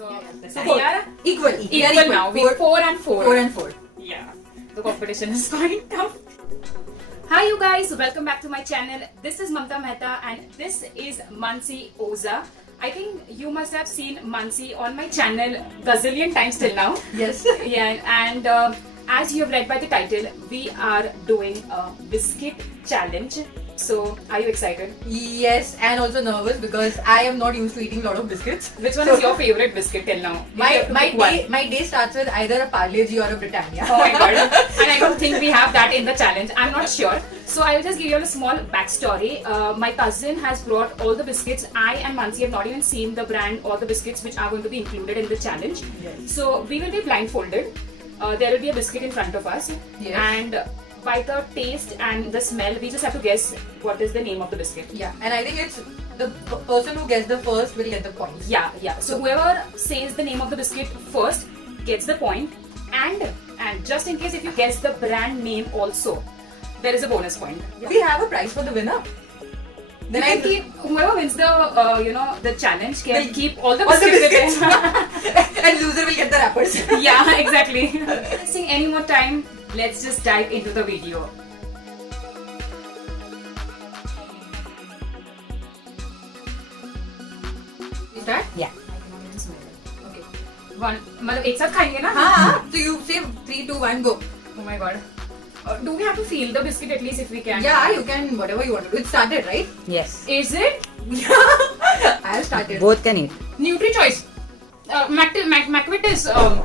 So we are equal now. We 4 and 4. 4 and 4. Yeah, the competition is quite tough. Hi you guys, welcome back to my channel. This is Mamta Mehta and this is Mansi Oza. I think you must have seen Mansi on my channel gazillion times till now. Yes. Yeah, and as you have read by the title, we are doing a biscuit challenge. So, are you excited? Yes, and also nervous because I am not used to eating a lot of biscuits. Which one is your favorite biscuit till now? My day starts with either a Parle G or a Britannia. Oh my god. And I don't think we have that in the challenge. I'm not sure. So I will just give you a small backstory. My cousin has brought all the biscuits. I and Mansi have not even seen the brand or the biscuits which are going to be included in the challenge. Yes. So we will be blindfolded. There will be a biscuit in front of us. Yes. And by the taste and the smell, we just have to guess what is the name of the biscuit. Yeah, and I think it's the person who gets the first will get the points. Yeah. So whoever says the name of the biscuit first gets the point. And just in case if you guess the brand name also, there is a bonus point. We have a prize for the winner. Then I keep whoever wins the the challenge can Will keep all the all the biscuits with biscuits. it. And loser will get the wrappers. Yeah, exactly. Wasting any more time, let's just dive into the video. Is that? Yeah. Okay. One. मतलब एक साथ खाएंगे ना? हाँ. So you say 3, 2, 1, go. Oh my god. Do we have to feel the biscuit at least if we can? Yeah, you can whatever you want to do. It started, right? Yes. Is it? I have started. Both can eat. NutriChoice. McVitie's. A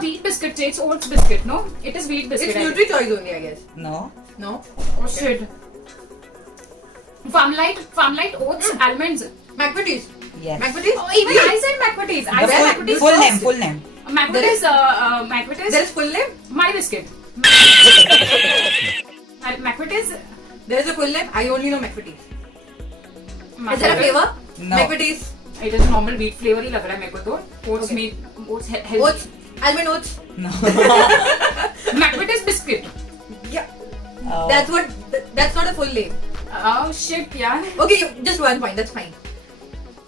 wheat biscuit. It's oats biscuit, no? It is wheat biscuit. It's I NutriChoice only, I guess. No. No? Oh shit. Farmlight oats, almonds. McVitie's. Yes. McVitie's? Oh, even I said McVitie's. I The said full, McVitie's full name. first. Full name. McVitie's. There's McVitie's. full name? My biscuit. McVitie's. There's a full name. I only know McVitie's. McVitie's. Is there a flavor? No. McVitie's. It is normal wheat flavor ही लग रहा है मेरे को तो. Oats Okay. meat. Oats healthy. Oats. Almond oats. No. McVitie's biscuit. Yeah. Oh. That's not a full name. Oh shit, yeah. Okay, just 1 point. That's fine.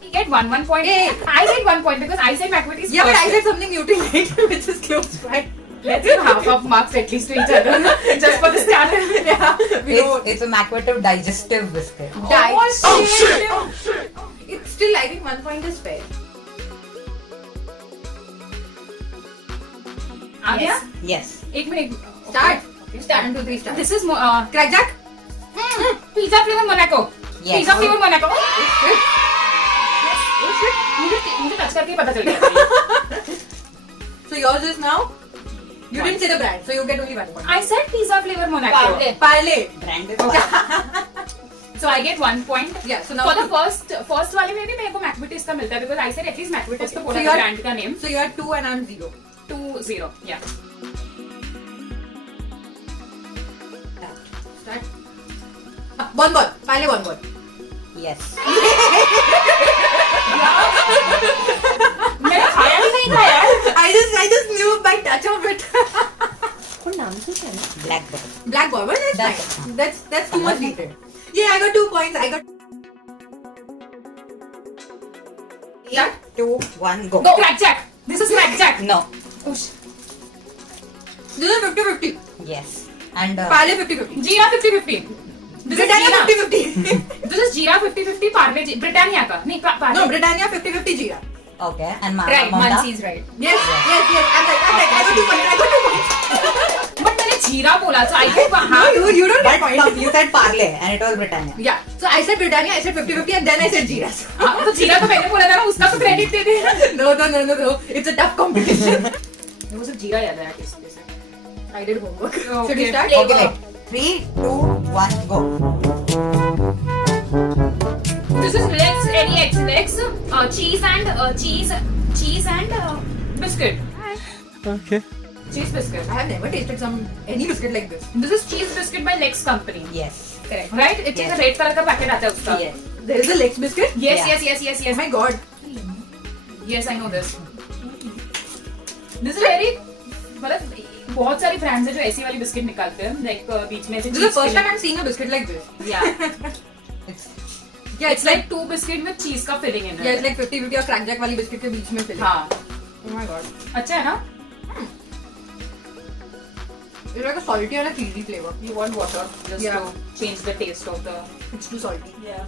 We get one point. Hey. I said 1 point because I said McVitie's Yeah, but first. I said something Nutrilite, which is close, right? Let's give half of marks at least to each other just for the start. Yeah. We know. It's a McVitie digestive biscuit. Oh shit! It's still, I think 1 point is fair. आ गया? Yes. एक minute. Start. Okay. Start. 1, 2, 3, start. This is Crackjack. pizza flavor Monaco. Yes. Pizza flavor Monaco. Oh shit. मुझे touch करके ही पता चल गया. So yours is now? You didn't say the brand, so you get only 1 point. I said pizza flavor Monaco. Parle. Branded. So I get 1 point. Yeah, so now For the first वाले में भी मेरे को McVitie's का मिलता है because I said at least McVitie's तो So बोला you are- brand का name. So you are 2 and I'm 0. 2-0. Yeah. Start. Bonbon. Parle bonbon. Yes. मैंने खाया भी नहीं था यार. I just knew by touch of it. Black butter. Black bonbon. That's- Fine. That's too much detail. Yeah, I got 2 points. I got. Start. 2, 1, go. Crackjack. This is Crackjack. No. Oh, shit. This is 50-50. Yes. And Parle 50-50. Jeera 50-50. This is Britannia Jeera. 50-50. This is Jeera 50-50 Parle G. Britannia का नहीं Parle. No, Britannia 50-50 Jeera. okay. And Right, Mamta? Mansi's right. Yes. I'm right. I got 2 points. I got 2 points. But मैंने Jeera बोला so I get हाँ. You don't get But points. no, you said Parle and it was Britannia. Yeah. So I said Britannia, I said 50-50 and then I said Jeera. हाँ, तो Jeera तो मैंने बोला था ना उसका तो credit they they. No. It's a tough competition. मेरे को सिर्फ जीरा याद आया किसके से. I did homework. Okay. Should we start? Okay, wait. 3, 2, 1, go. This is legs, cheese and biscuit. Okay. Cheese biscuit. I have never tasted any biscuit like this. This is cheese biscuit by Lex Company. Yes. Correct. Right? It's Yes. a red color का packet आता है उसका. Yes. There is a Lex biscuit? Yes. Oh my god. Yes, I know this. This is very मतलब बहुत सारी brands है जो ऐसी वाली बिस्किट निकालते हैं लाइक बीच में से This is the first time I'm seeing a biscuit like this. Yeah. It's Yeah, It's like 2 biscuit with cheese का filling in it. Yeah, it's like 50-50 और क्रैकजैक वाली बिस्किट के बीच में फिल. हाँ. Oh my god. अच्छा है ना? It's like a salty and a cheesy flavor. You want water just Yeah. to change the taste of the. It's too salty. Yeah.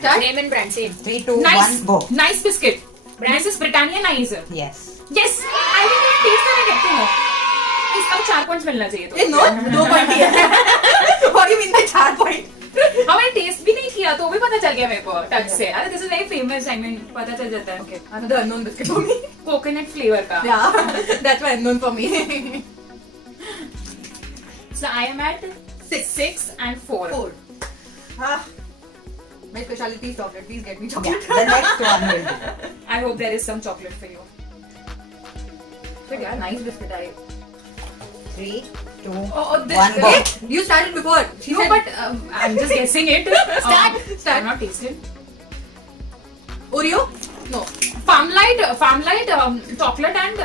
Start? Name and brand, same. 3, 2, Nice. 1, go. Nice biscuit. This is Britannia Nice. Yes. Yes. I think ये taste करके देखती हूँ. इसका 4 points मिलना चाहिए तो. ए no 2 point ही है. What do you mean by 4 point? हाँ मैंने टेस्ट भी नहीं किया तो भी पता चल गया मेरे को टच से. अरे this is very famous. I mean पता चल जाता है. Okay, another unknown biscuit for me. Coconut flavour का. Yeah, that's why unknown for me. So I am at 6 and 4. 4. Ah, my specialty is chocolate. Please get me Yeah. chocolate. The next one will be. I hope there is some chocolate for you. But yeah, nice biscuit. 3, 2, Oh, this, 1, go. You started before. She No, said, but I'm just guessing it. Start. I'm not tasting. Oreo? No. Farmlight, chocolate and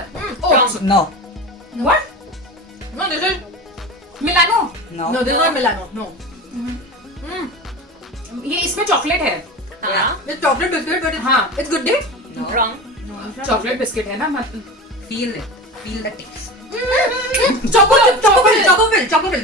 oats. No. What? No, this is. No. Milano. No, this is not Milano. No. ये इसमें chocolate है. Yeah. It's chocolate biscuit, but it's, हाँ. it's good day. No. Wrong. Chocolate biscuit है ना मतलब. Feel it. Feel the taste. Chocolate.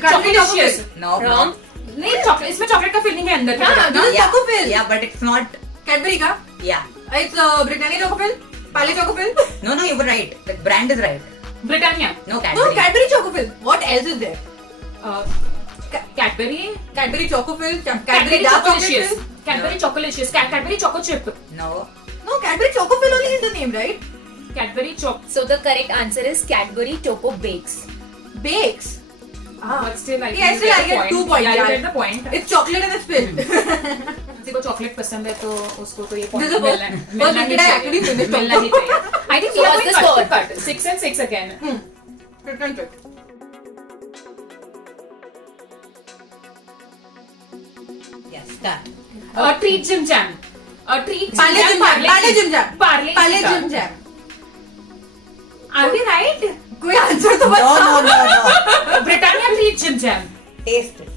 Chocolicious. No. Wrong. नहीं chocolate इसमें chocolate का फीलिंग है अंदर. हाँ, this is Chocofill. Yeah, but it's not. Cadbury का. Yeah. It's Britannia Chocofill. Pale Chocofill. No, you were right. The brand is right. Britannia. No, No, Cadbury. Cadbury Chocofill. What else is there? Cadbury. Cadbury Chocofill. Cadbury Cadbury Dark Chocolicious. Chocofill. Cadbury Chocolicious. Cadbury choco chip. No. No, Cadbury Chocofill only is the name, right? Cadbury choc. So the correct answer is Cadbury Choco Bakes. Bakes. But still I Yeah, still I get 2 points. Yeah, you Yeah. get the point. It's chocolate and it's filled. किसी को chocolate पसंद है तो उसको तो ये This point is the first- मिलना first मिलना ही biscuit I actually चाहिए. finished मिलना ही चाहिए. I think we So are what's going the cut score? to cut. 6 and 6 again. Trick and trick. Yes, start. Treat Jim Jam. Treat Parle Jim Jam. Parle Jim Jam. Parle Pale Jim Jam. Are we right? कोई answer तो No, बताओ. no. Britannia Treat Jim Jam. Taste it.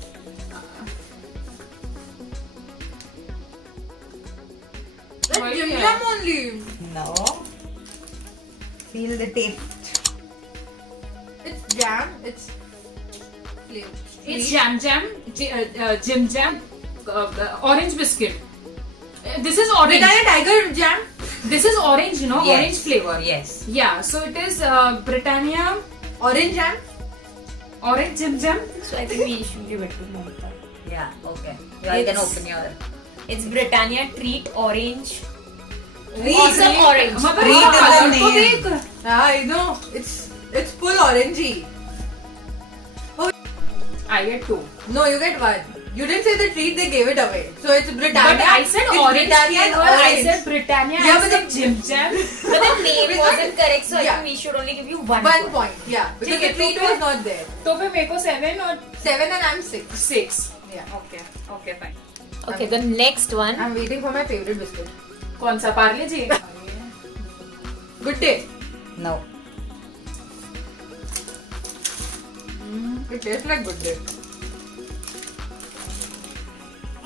That's Jim Jam only. No. Feel the taste. It's jam. It's flavor. It's Jam Jam. Jim Jam. Orange biscuit. This is orange. Britannia Tiger Jam. This is orange, you know, Yes. orange flavor. Yes. Yeah, so it is Britannia Orange Jam. Orange Jim Jam. So I think we should give it to Mamta. Yeah, okay. You can It's- open your. It's Britannia Treat Orange. Treat. Awesome orange. मतलब Treat इसका is the colour तो name. देख. I know. It's full orangey. I get 2. No, you get 1. You didn't say the treat, they gave it away. So it's Britannia. But I said It's orange Britannia and flavor. I orange. said Britannia. Yeah, I but said the- Jim Jam. But the name wasn't correct, so I Yeah. think we should only give you 1 1 point. point. Yeah. Because ठीक है, the treat तो was फिर- not there. तो फिर मेरे को 7 और 7 and I'm 6. 6. Yeah. Okay. Okay, fine. Okay, the next one. I'm waiting for my favorite biscuit. कौन सा पार्ले जी? Good day. No. It tastes like good day.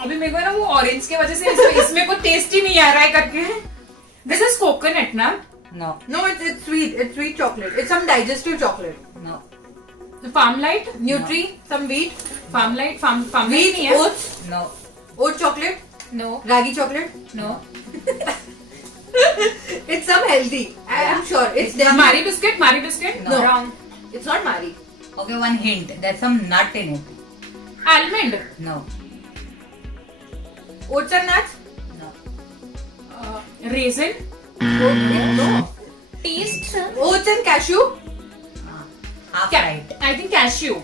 अभी मेरे को ना वो ऑरेंज की वजह से इसमें कोई टेस्ट ही नहीं आ रहा है करके. This is coconut ना? No. No, it's sweet. It's sweet chocolate. It's some digestive chocolate. No. Farmlight? Nutri, some wheat. Farmlight Wheat, नहीं है? oats, No. oat chocolate, No. ragi chocolate. No. It's some healthy. I'm sure. It's Mari biscuit? Mari biscuit? No. Wrong. It's not Mari. Okay, one hint. There's some nut in it. Almond? No. Oats and nuts? No. Raisin? No. Taste, sir. Oats and cashew? Half right. I think cashew.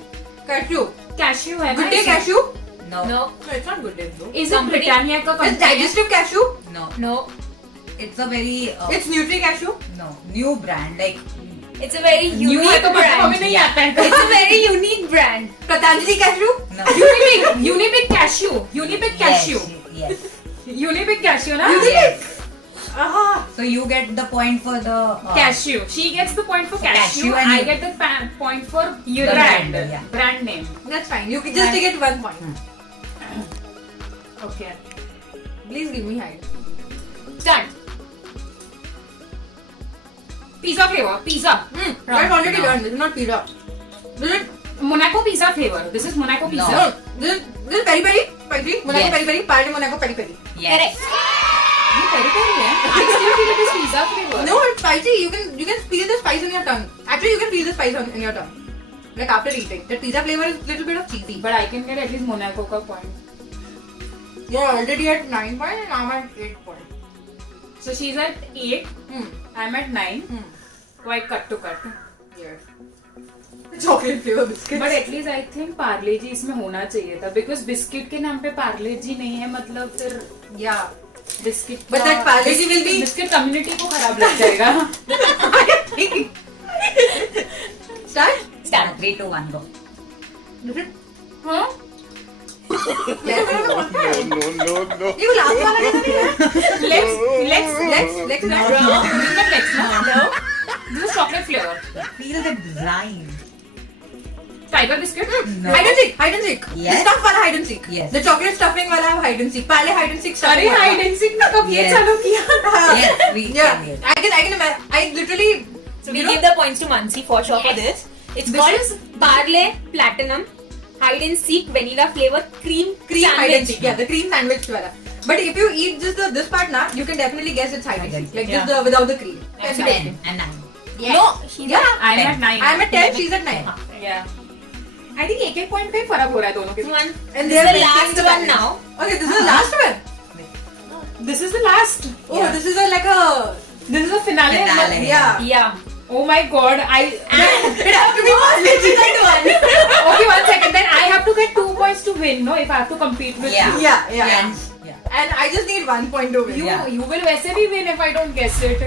Cashew. Cashew है ना Good day इसमें? cashew? No. No. No, it's not good day though. Is it Company? Britannia का It's company? digestive cashew? No. No. It's a very. It's Nutri cashew? No. New brand. Like. It's a very New है unique तो मतलब हमें brand. नहीं आता है. It's a very unique brand. Patanjali cashew? No. Unibic cashew. Unibic cashew. Yes. Unibic cashew ना? Yes. So you get the point for the Cashew. She gets the point for cashew. Cashew and I you- get the point for Your brand. brand, yeah. Brand name. That's fine. You can just get 1 point. Okay. Please give me height. Start. Pizza flavor. Pizza. I've already learned. This is not pizza. This is Monaco pizza flavor. This is Monaco pizza. no. This is peri peri. Spicy. Monaco Yes. peri peri. Party Monaco peri peri. yes. Correct. You peri peri hai? I still feel it is pizza flavor. No, it's spicy. You can feel the spice in your tongue. Actually, you can feel the spice in your tongue. Like after eating. The pizza flavor is a little bit of cheesy. But I can get at least Monaco ka point. You're already at 9 points and I'm at 8 points. So she's at 8. I'm at 9. Quite cut to cut. Yes. Chocolate flavor biscuit. But at least I think Parle जी इसमें होना चाहिए था because biscuit के नाम पे पार्ले जी नहीं है मतलब फिर Yeah. Biscuit But that Parle G will be- biscuit community को खराब लग जाएगा. Start? Start. 3, 2, 1, go. हाँ? Yes. No. ये वो last वाला कैसा नहीं है? Lex Lex no. no. This is not Lex no. This is chocolate flavor. Feel the design. Tiger biscuit. No. Hide and seek. Yes. The stuff वाला hide and seek. Yes. The chocolate stuffing वाला hide and seek. पहले hide and seek stuffing अरे वाला. hide and seek ना कब ये Yes. चालू किया? Yes, we Yeah. can get. I can imagine. I literally. So we give the points to Mansi for sure for this. It's This called is- Parle Platinum Hide and Seek Vanilla Flavor Cream Cream hide and Sandwich. seek. Yeah, the cream sandwich वाला. But if you eat just this part now, you can definitely guess it's hide and seek. Like just without the cream. Exactly. 10. 10 and 9. Yes. No, she's Yeah. I'm 10. at 9. I'm at 10. She's at 9. Yeah. I think एक point पे फर्क हो रहा है दोनों के. one. And This they is are the maintaining last the one balance. now. Okay, this is the last one. This is the last. Oh, Yeah. this is like a. This is the finale. Finale. Yeah. Yeah. Oh my god. It has to be one. Okay, 1 second. Then I have to get 2 points to win. No, if I have to compete with Yeah. you. Yeah. Yeah. And I just need 1 point to win. You will वैसे भी win if I don't guess it.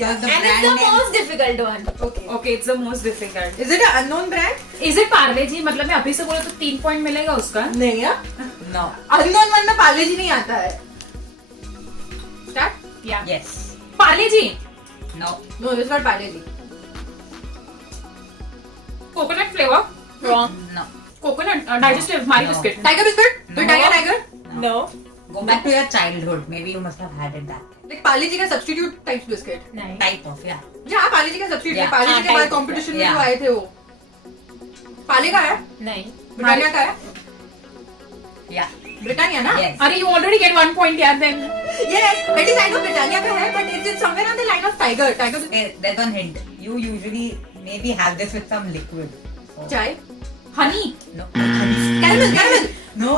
Yeah. The And it's brand the name. most difficult one. Okay. Okay, it's the most difficult. Is it an unknown brand? Is it Parle जी? मतलब मैं अभी से बोले तो 3 point मिलेगा उसका. नहीं है. No. Unknown one में पार्ले जी नहीं आता है. Start? Yeah. Yes. Parle ji. No. No, this is not Parle ji. Coconut flavor. Wrong. No. Coconut digestive. Mari No. biscuit. Tiger biscuit? No. Britannia Tiger? No. Go back to your childhood. Maybe you must have had it that Like Parle जी का substitute type biscuit. Nice. type of, yeah. Yeah, Parle जी का substitute. Yeah. Parle जी के बाद type. competition में Yeah. जो आए थे वो. पार्ले का है? नहीं. ब्रिटानिया का है? Yeah. ब्रिटानिया ना? Yes. अरे you already get 1 point यार then. Yes. At least I know Britannia का है, but it's somewhere on the line of Tiger. Tiger biscuit. Okay, there's one hint. You usually maybe have this with some liquid. So, चाय? Honey. no. Caramel. No.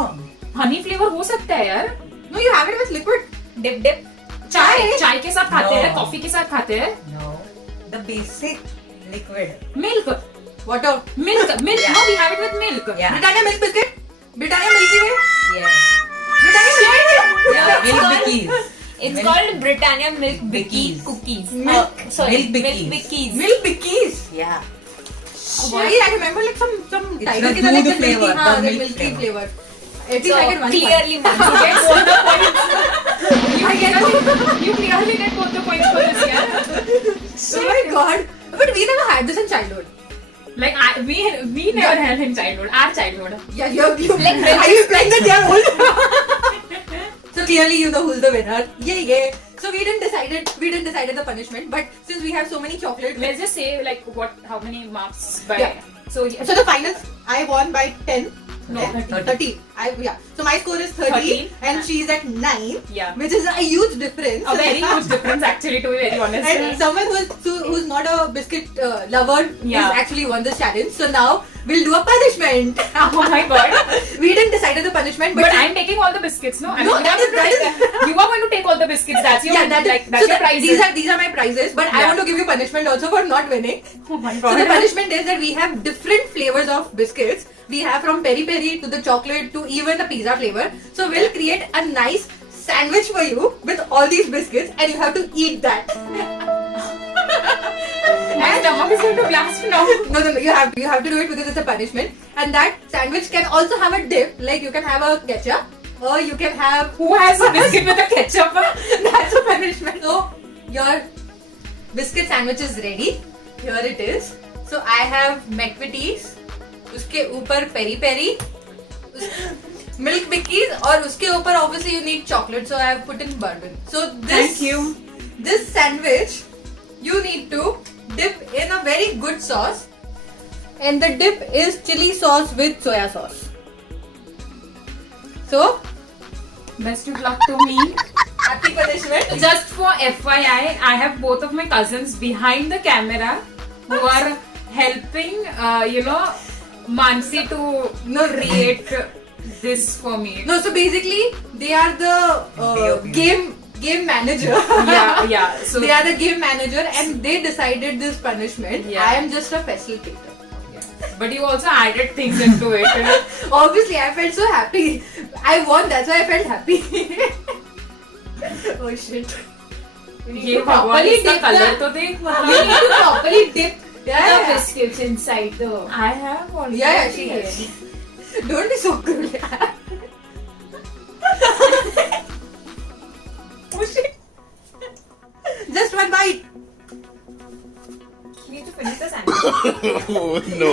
Honey flavor हो सकता है यार. No, you have it with liquid. Dip. चाय के साथ खाते No. हैं, कॉफी के साथ खाते हैं. No. The basic liquid. Milk. Water. Milk. Yeah. No, we have it with milk. Yeah. Britannia milk biscuit. Britannia Milky Way. Yes. Britannia Milky Way. Yeah. it's Milk called- Bickies. It's Milk- called Britannia Milk Bickies Bickies. Cookies. Milk- Sorry, Milk Bickies. Milk Bickies. Milk Bickies. Yeah. Why? I remember like some It's Tiger the के साथ like दूध the flavor, milky, हाँ, the the milk milky flavor. flavor. At least So I get 1 clearly You Mansi get gets both the points. You clearly get both the points for this, yeah. Oh my god. But we never had this in childhood. Like we never had in childhood. Our childhood. Yeah, you Like are you implying that they are old? So clearly you know who's the winner. Yeah. So we didn't decide the punishment, but since we have so many chocolates, Let's just say like how many marks by. Yeah. So so the finals I won by 10. No, 30. So my score is 30 13. and she's at 9. Yeah. Which is a huge difference. a very huge difference actually, to be very honest. And someone who's not a biscuit lover Yeah. is actually won this challenge. So now we'll do a punishment. Oh my god. We didn't decide the punishment, But but I'm taking all the biscuits, no? I No, mean, that is- you are going to take all the biscuits. That's your yeah, that's so your prize. these are my prizes. But I Yeah. want to give you punishment also for not winning. Oh my So the god. punishment is that we have different flavors of biscuits. We have from peri peri to the chocolate to even the pizza flavor. So we'll create a nice sandwich for you with all these biscuits, and you have to eat that. My stomach is going to blast now. No, you have to do it because it's a punishment. And that sandwich can also have a dip, like you can have a ketchup or you can have Who has a biscuit with a ketchup? that's a punishment. So your biscuit sandwich is ready. Here it is. So I have McVitie's, उसके ऊपर peri peri, milk bikkies, और उसके ऊपर obviously you need chocolate. So I have put in bourbon. So Thank you. This sandwich you need to dip in a very good sauce, and the dip is chili sauce with soya sauce. So Best of luck to me. happy punishment. Just for FYI, I have both of my cousins behind the camera who are helping, Mansi to create this for me. No, so basically they are the DOP. game manager. Yeah. So They are the game manager, and they decided this punishment. Yeah. I am just a facilitator. but you also added things into it. Obviously, I felt so happy. I won, that's why I felt happy. Oh shit. ये भगवान इसका colour तो देख You need to properly dip Yeah, the yeah. biscuits inside the. I have already. Yeah, she has. Don't be so cruel. Oh shit. Just one bite. You need to finish the sandwich. Oh, no.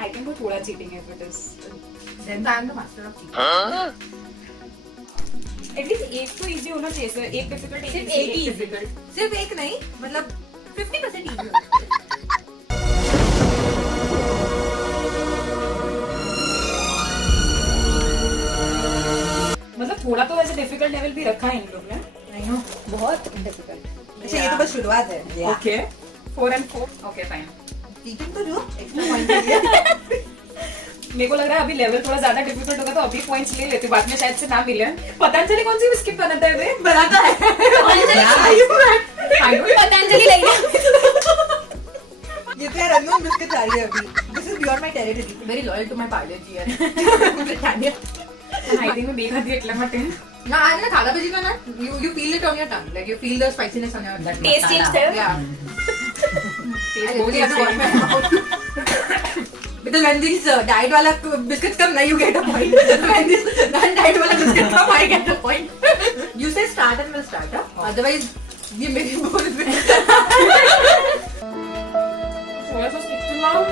I can go थोड़ा cheating if it is. Then I am the master of cheating. At least एक तो easy होना चाहिए sir. एक difficult, एक सिर्फ easy, एक एक easy. difficult. सिर्फ एक नहीं, मतलब 50% easy. मतलब थोड़ा तो वैसे difficult level भी रखा है इन लोग ने. I know. बहुत difficult. अच्छा ये तो बस शुरुआत है. Okay. 4 and 4. Okay, fine. Cheating तो जो extra point दे दिया. मेरे को लग रहा है अभी लेवल थोड़ा ज्यादा डिफिकल्ट होगा तो अभी पॉइंट्स ले लेती हूँ, बाद में शायद से ना मिले. पतंजलि कौन सी बिस्किट बनाता है रे? बनाता है. I know. पतंजलि लगी. ये तो यार अननोन बिस्किट आ रही है अभी. This is beyond my territory. Very loyal to my parlor जी यार. Britannia. I think मैं बेखा दी इतना मटे. ना आज ना खादा बजी का ना you feel it on your tongue, like you feel the spiciness on your tongue. Taste change there. Yeah. I really have to wash my mouth. Because when these diet wala biscuits come, now you get a point. When this non-diet wala biscuits come, I get a point. You say start and we'll start, huh? Otherwise, we may be both. थोड़ा सा stick to mouth.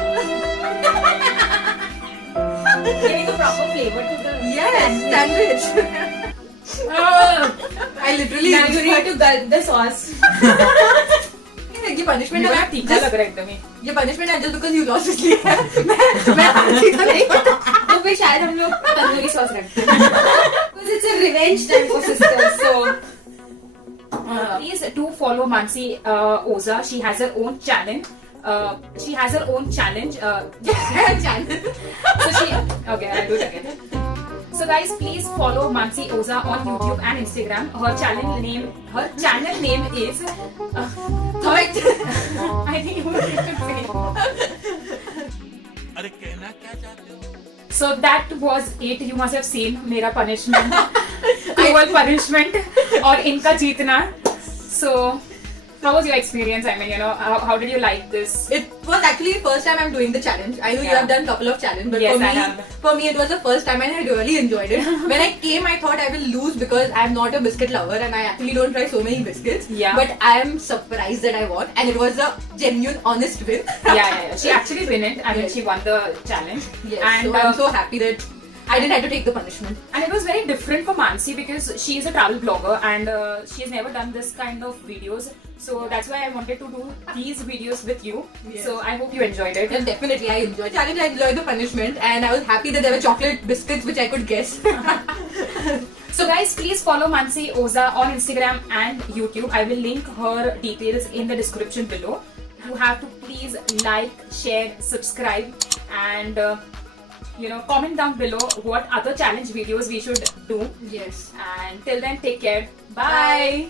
Giving a proper flavor to the. Yes, sandwich. I literally. Now you need to gulp the sauce. ये punishment मेरे को है. तीखा लग रहा है एकदम ही. ये punishment है just because you lost इसलिए. मैं तीखा नहीं होता. तो फिर शायद हम लोग तंदूरी सॉस रखते हैं. Because it's a revenge time for sisters. So Please do follow Mansi Oza. She has her own channel. She has her own challenge. Channel. So she. Okay, I'll do it again. So guys, please follow Mansi Oza on YouTube and Instagram. Her channel name is. Correct. I think you will get to say. अरे कहना क्या चाहते हो? So that was it. You must have seen मेरा punishment, cruel punishment, और इनका जीतना. So, how was your experience? I mean, how did you like this? It was actually the first time I'm doing the challenge. I know you Yeah. have done a couple of challenges, but Yes, I have. for me it was the first time and I really enjoyed it. When I came, I thought I will lose because I'm not a biscuit lover and I actually don't try so many biscuits. Yeah. But I am surprised that I won, and it was a genuine, honest win. Yeah. She actually won it. I mean, Yes. she won the challenge. Yes, And so I'm so happy that I didn't have to take the punishment. And it was very different for Mansi because she is a travel blogger and she has never done this kind of videos. So that's why I wanted to do these videos with you. Yes. So I hope you enjoyed it. Well, definitely, I enjoyed the challenge. I enjoyed the punishment, and I was happy that there were chocolate biscuits which I could guess. So guys, please follow Mansi Oza on Instagram and YouTube. I will link her details in the description below. You have to please like, share, subscribe, and comment down below what other challenge videos we should do. Yes. And till then, take care. Bye.